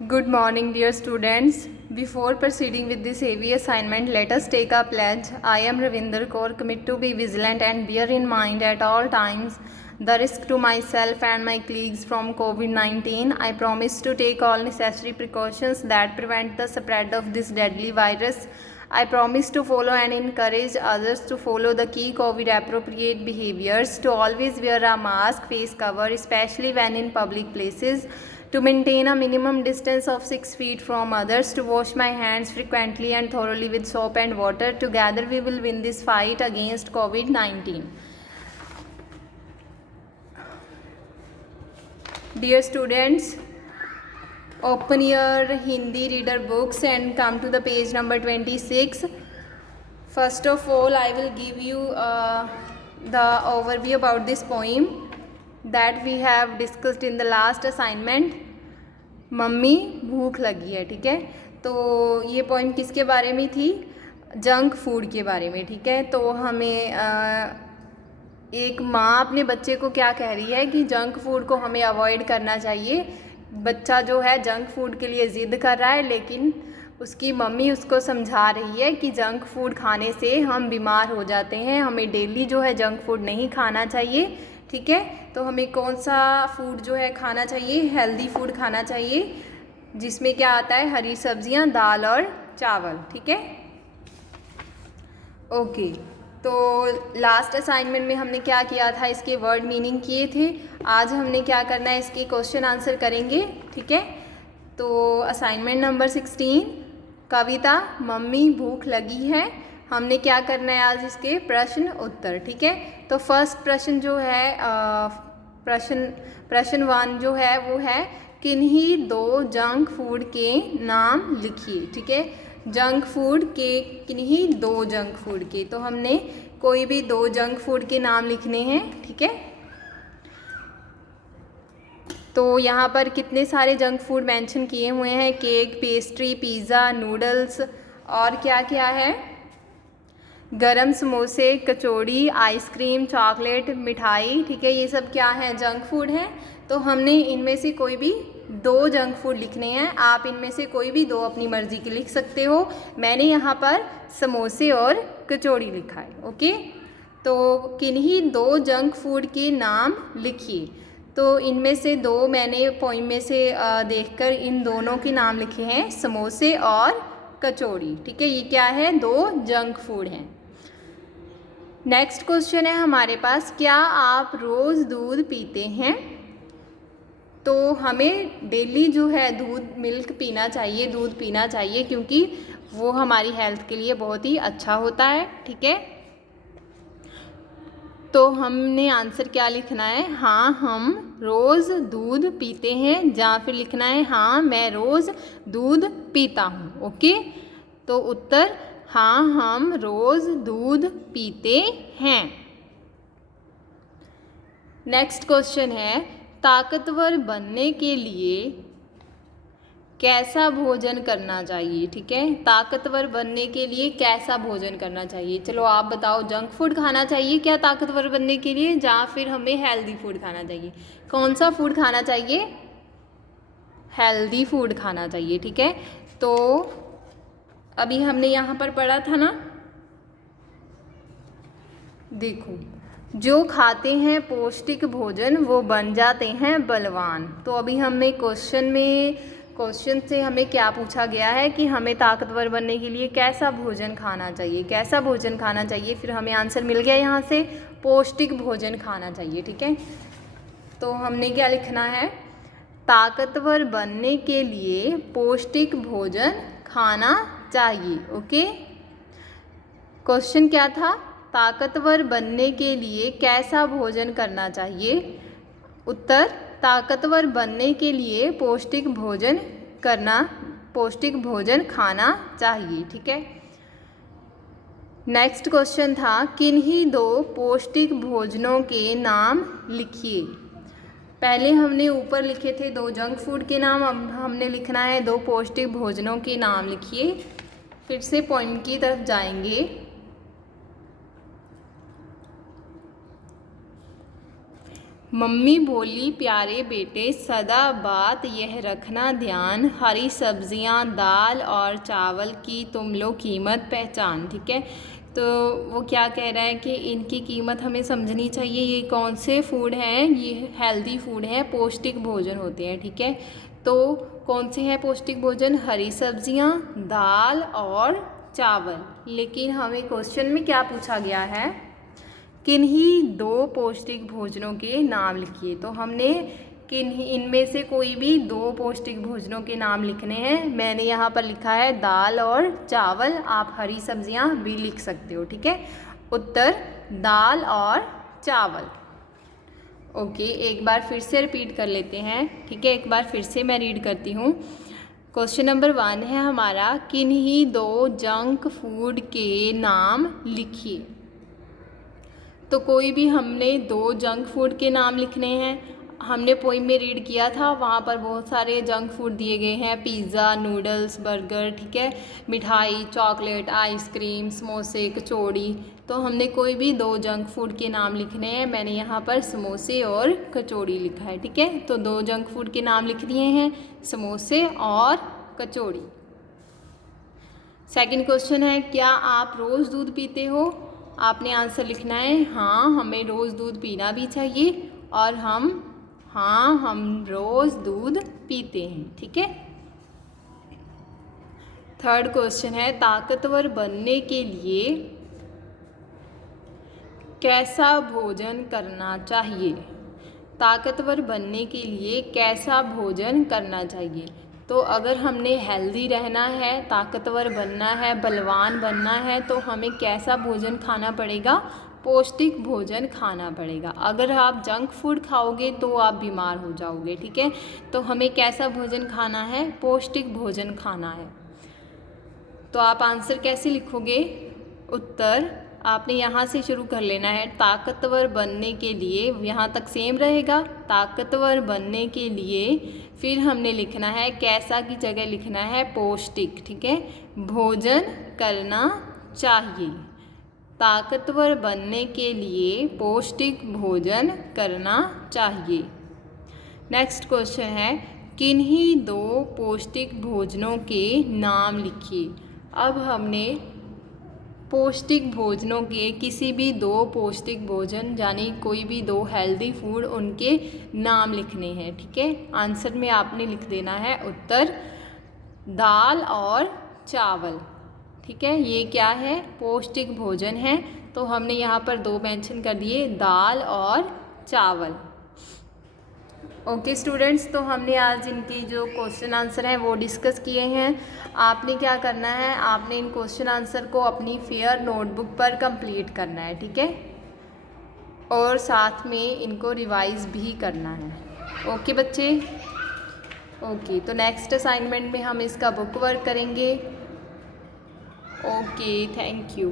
Good morning, dear students. Before proceeding with this heavy assignment, let us take a pledge. I am Ravinder Kaur, commit to be vigilant and bear in mind at all times the risk to myself and my colleagues from COVID-19. I promise to take all necessary precautions that prevent the spread of this deadly virus. I promise to follow and encourage others to follow the key COVID appropriate behaviors, to always wear a mask, face cover, especially when in public places, to maintain a minimum distance of 6 feet from others, to wash my hands frequently and thoroughly with soap and water. Together we will win this fight against COVID-19. Dear students, open your Hindi reader books and come to the page number 26. First of all, I will give you the overview about this poem that we have discussed in the last assignment. Mummy भूख लगी है, ठीक है। तो ये point किसके बारे में थी? जंक फूड के बारे में, ठीक है। तो हमें एक माँ अपने बच्चे को क्या कह रही है कि जंक फूड को हमें अवॉइड करना चाहिए। बच्चा जो है जंक फूड के लिए ज़िद कर रहा है, लेकिन उसकी मम्मी उसको समझा रही है कि जंक फूड खाने से हम बीमार हो जाते हैं, हमें डेली जो है जंक फूड नहीं खाना चाहिए, ठीक है। तो हमें कौन सा फूड जो है खाना चाहिए? हेल्दी फूड खाना चाहिए, जिसमें क्या आता है? हरी सब्जियां, दाल और चावल, ठीक है। ओके, तो लास्ट असाइनमेंट में हमने क्या किया था? इसके वर्ड मीनिंग किए थे। आज हमने क्या करना है? इसके क्वेश्चन आंसर करेंगे, ठीक है। तो असाइनमेंट नंबर 16, कविता मम्मी भूख लगी है। हमने क्या करना है आज? इसके प्रश्न उत्तर, ठीक है। तो फर्स्ट प्रश्न जो है प्रश्न 1 जो है वो है किन्हीं 2 जंक फूड के नाम लिखिए, ठीक है। जंक फूड के, किन्हीं 2 जंक फूड के, तो हमने कोई भी 2 जंक फूड के नाम लिखने हैं, ठीक है। तो यहाँ पर कितने सारे जंक फूड मेंशन किए हुए हैं? केक, पेस्ट्री, पिज़्ज़ा, नूडल्स और क्या क्या है? गरम समोसे, कचौड़ी, आइसक्रीम, चॉकलेट, मिठाई, ठीक है। ये सब क्या है? जंक फूड है। तो हमने इनमें से कोई भी 2 जंक फूड लिखने हैं। आप इनमें से कोई भी 2 अपनी मर्जी के लिख सकते हो। मैंने यहाँ पर समोसे और कचौड़ी लिखा है, ओके। तो किन्हीं 2 जंक फूड के नाम लिखिए। तो इनमें से 2 मैंने पोइम में से देखकर इन दोनों के नाम लिखे हैं, समोसे और कचौड़ी, ठीक है। ये क्या है? 2 जंक फूड हैं। नेक्स्ट क्वेश्चन है हमारे पास, क्या आप रोज़ दूध पीते हैं? तो हमें डेली जो है मिल्क पीना चाहिए, दूध पीना चाहिए, क्योंकि वो हमारी हेल्थ के लिए बहुत ही अच्छा होता है, ठीक है। तो हमने आंसर क्या लिखना है? हाँ, हम रोज़ दूध पीते हैं, या फिर लिखना है हाँ मैं रोज़ दूध पीता हूँ, ओके। तो उत्तर हाँ, हम रोज़ दूध पीते हैं। नेक्स्ट क्वेश्चन है, ताकतवर बनने के लिए कैसा भोजन करना चाहिए, ठीक है। ताकतवर बनने के लिए कैसा भोजन करना चाहिए? चलो आप बताओ, जंक फूड खाना चाहिए क्या ताकतवर बनने के लिए, या फिर हमें हेल्दी फूड खाना चाहिए? कौन सा फूड खाना चाहिए? हेल्दी फूड खाना चाहिए, ठीक है। तो अभी हमने यहाँ पर पढ़ा था ना, देखो, जो खाते हैं पौष्टिक भोजन वो बन जाते हैं बलवान। तो अभी हमें क्वेश्चन से हमें क्या पूछा गया है कि हमें ताकतवर बनने के लिए कैसा भोजन खाना चाहिए, कैसा भोजन खाना चाहिए। फिर हमें आंसर मिल गया यहाँ से, पौष्टिक भोजन खाना चाहिए, ठीक है। तो हमने क्या लिखना है? ताकतवर बनने के लिए पौष्टिक भोजन खाना चाहिए, ओके। क्वेश्चन क्या था? ताकतवर बनने के लिए कैसा भोजन करना चाहिए? उत्तर ताकतवर बनने के लिए पौष्टिक भोजन खाना चाहिए, ठीक है। नेक्स्ट क्वेश्चन था, किन्हीं 2 पौष्टिक भोजनों के नाम लिखिए। पहले हमने ऊपर लिखे थे 2 जंक फूड के नाम, अब हमने लिखना है 2 पौष्टिक भोजनों के नाम लिखिए। फिर से पॉइंट की तरफ जाएंगे। मम्मी बोली प्यारे बेटे सदा बात यह रखना ध्यान, हरी सब्जियां दाल और चावल की तुम लो कीमत पहचान। ठीक है, तो वो क्या कह रहा है कि इनकी कीमत हमें समझनी चाहिए। ये कौन से फूड हैं? ये हेल्दी फूड हैं, पौष्टिक भोजन होते हैं। ठीक है, तो कौन से हैं पौष्टिक भोजन? हरी सब्जियां, दाल और चावल। लेकिन हमें क्वेश्चन में क्या पूछा गया है? किन्हीं दो पौष्टिक भोजनों के नाम लिखिए। तो हमने इनमें से कोई भी दो पौष्टिक भोजनों के नाम लिखने हैं। मैंने यहाँ पर लिखा है दाल और चावल, आप हरी सब्जियाँ भी लिख सकते हो। ठीक है, उत्तर दाल और चावल। ओके, एक बार फिर से रिपीट कर लेते हैं। ठीक है, एक बार फिर से मैं रीड करती हूँ। क्वेश्चन नंबर 1 है हमारा, किन्हीं दो जंक फूड के नाम लिखिए। तो कोई भी हमने दो जंक फूड के नाम लिखने हैं। हमने पोइम में रीड किया था, वहाँ पर बहुत सारे जंक फूड दिए गए हैं, पिज़्ज़ा, नूडल्स, बर्गर, ठीक है, मिठाई, चॉकलेट, आइसक्रीम, समोसे, कचौड़ी। तो हमने कोई भी दो जंक फूड के नाम लिखने हैं। मैंने यहाँ पर समोसे और कचौड़ी लिखा है। ठीक है, तो दो जंक फूड के नाम लिख दिए हैं, समोसे और कचौड़ी। सेकंड क्वेश्चन है, क्या आप रोज़ दूध पीते हो? आपने आंसर लिखना है हाँ, हमें रोज़ दूध पीना भी चाहिए, और हम रोज़ दूध पीते हैं। ठीक है। थर्ड क्वेश्चन है, ताकतवर बनने के लिए कैसा भोजन करना चाहिए? ताकतवर बनने के लिए कैसा भोजन करना चाहिए? तो अगर हमने हेल्दी रहना है, ताकतवर बनना है, बलवान बनना है, तो हमें कैसा भोजन खाना पड़ेगा? पौष्टिक भोजन खाना पड़ेगा। अगर आप जंक फूड खाओगे तो आप बीमार हो जाओगे। ठीक है, तो हमें कैसा भोजन खाना है? पौष्टिक भोजन खाना है। तो आप आंसर कैसे लिखोगे? उत्तर आपने यहाँ से शुरू कर लेना है। ताकतवर बनने के लिए, यहाँ तक सेम रहेगा, ताकतवर बनने के लिए। फिर हमने लिखना है, कैसा की जगह लिखना है पौष्टिक। ठीक है, भोजन करना चाहिए। ताकतवर बनने के लिए पौष्टिक भोजन करना चाहिए। नेक्स्ट क्वेश्चन है, किन्हीं दो पौष्टिक भोजनों के नाम लिखिए। अब हमने पौष्टिक भोजनों के किसी भी दो पौष्टिक भोजन, यानी कोई भी दो हेल्दी फूड, उनके नाम लिखने हैं। ठीक है, आंसर में आपने लिख देना है उत्तर दाल और चावल। ठीक है, ये क्या है? पौष्टिक भोजन है। तो हमने यहाँ पर दो मेंशन कर दिए, दाल और चावल। ओके स्टूडेंट्स, तो हमने आज इनकी जो क्वेश्चन आंसर हैं वो डिस्कस किए हैं। आपने क्या करना है? आपने इन क्वेश्चन आंसर को अपनी फेयर नोटबुक पर कंप्लीट करना है। ठीक है, और साथ में इनको रिवाइज भी करना है। ओके बच्चे, ओके, तो नेक्स्ट असाइनमेंट में हम इसका बुक वर्क करेंगे। Okay, thank you.